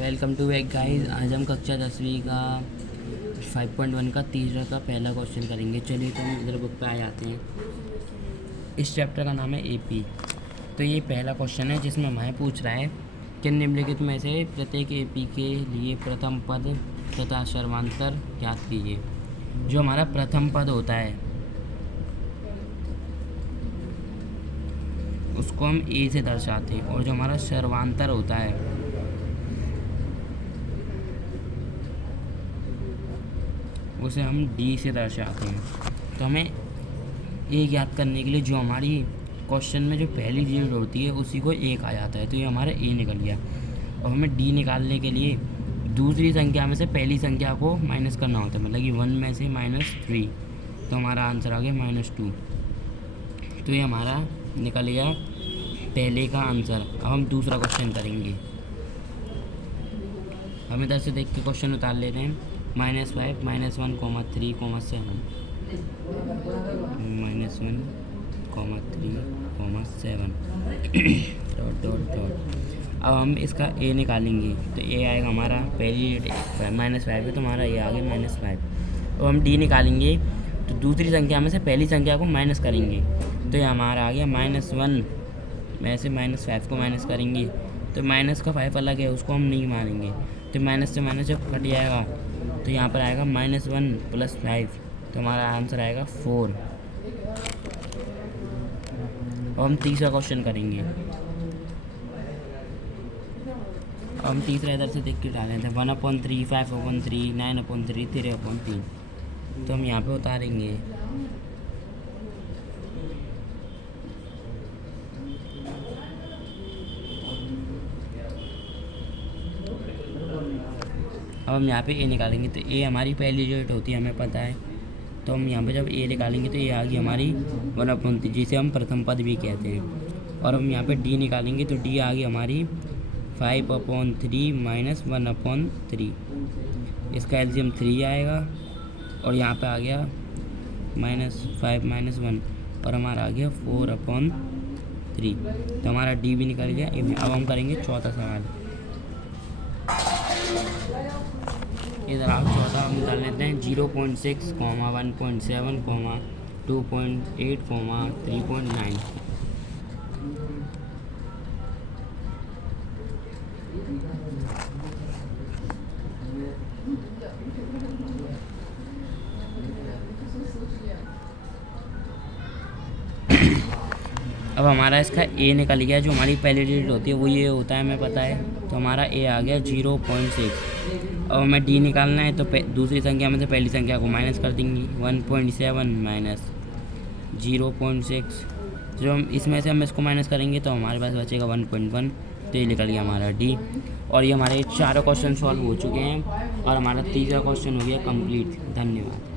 Welcome to back guys. आज हम कक्षा 10वीं का 5.1 का तीसरा का पहला क्वेश्चन करेंगे। चलिए तो हम इधर बुक पे आ जाते हैं। इस चैप्टर का नाम है एपी। तो ये पहला क्वेश्चन है जिसमें हमें पूछ रहा है कि निम्नलिखित में से प्रत्येक एपी के लिए प्रथम पद तथा सर्वांतर ज्ञात कीजिए। जो हमारा प्रथम पद होता है उसको हम ए से दर्शाते हैं, और जो हमारा सर्वांतर होता है उसे हम डी से दर्शाते हैं। तो हमें ए ज्ञात करने के लिए जो हमारी क्वेश्चन में जो पहली डिजिट होती है उसी को एक आ जाता है, तो ये हमारा ए निकल गया। और हमें डी निकालने के लिए दूसरी संख्या में से पहली संख्या को माइनस करना होता है, मतलब कि 1 में से -3, तो हमारा आंसर आ गया -2। तो ये हमारा निकल गया पहले का आंसर। अब हम दूसरा क्वेश्चन करेंगे। हम इधर से देख के क्वेश्चन उतार लेते हैं। -5, -1, -3, -7 -1, ... अब हम इसका ए निकालेंगे, तो ए आएगा हमारा पहली -5 है, तो हमारा ए आ गया -5। अब हम डी निकालेंगे, तो दूसरी संख्या में से पहली संख्या को माइनस करेंगे, तो ये हमारा आ गया -1 में से -5 को माइनस करेंगे, तो माइनस का 5 अलग है, उसको हम नहीं मानेंगे। तो माइनस से माइनस जब कट जाएगा तो यहाँ पर आएगा -1 + 5, तो हमारा आंसर आएगा 4। अब हम तीसरा क्वेश्चन करेंगे। अब हम तीसरा इधर से देख के डाल रहे थे 1/3, 5/3, 9/3, 3/3, तो हम यहाँ पे उतारेंगे। अब हम यहाँ पे ए निकालेंगे, तो ए हमारी पहली डिजिट होती है, हमें पता है। तो हम यहाँ पे जब ए निकालेंगे तो ये आ गई हमारी 1/3, जिसे हम प्रथम पद भी कहते हैं। और हम यहाँ पे डी निकालेंगे, तो डी आ गई हमारी 5/3 - 1/3, इसका एलसीएम 3 आएगा, और यहाँ पे आ गया -5 - 1, और हमारा आ गया 4/3, तो हमारा डी भी निकल गया। अब हम करेंगे चौथा सवाल। इधर आप चौथा हम निकाल लेते हैं 0.6, 1.7, 2.8, 3.9। अब हमारा इसका ए निकल गया। जो हमारी पहली डिजिट होती है वो ये होता है, हमें पता है, तो हमारा ए आ गया 0.6। अब हमें डी निकालना है, तो दूसरी संख्या में से पहली संख्या को माइनस कर देंगे। 1.7 - 0.6, जो हम इसमें से हम इसको माइनस करेंगे तो हमारे पास बचेगा 1.1, तो ये निकल गया हमारा डी। और ये हमारे चारों क्वेश्चन सॉल्व हो चुके हैं, और हमारा तीसरा क्वेश्चन हो गया कंप्लीट। धन्यवाद।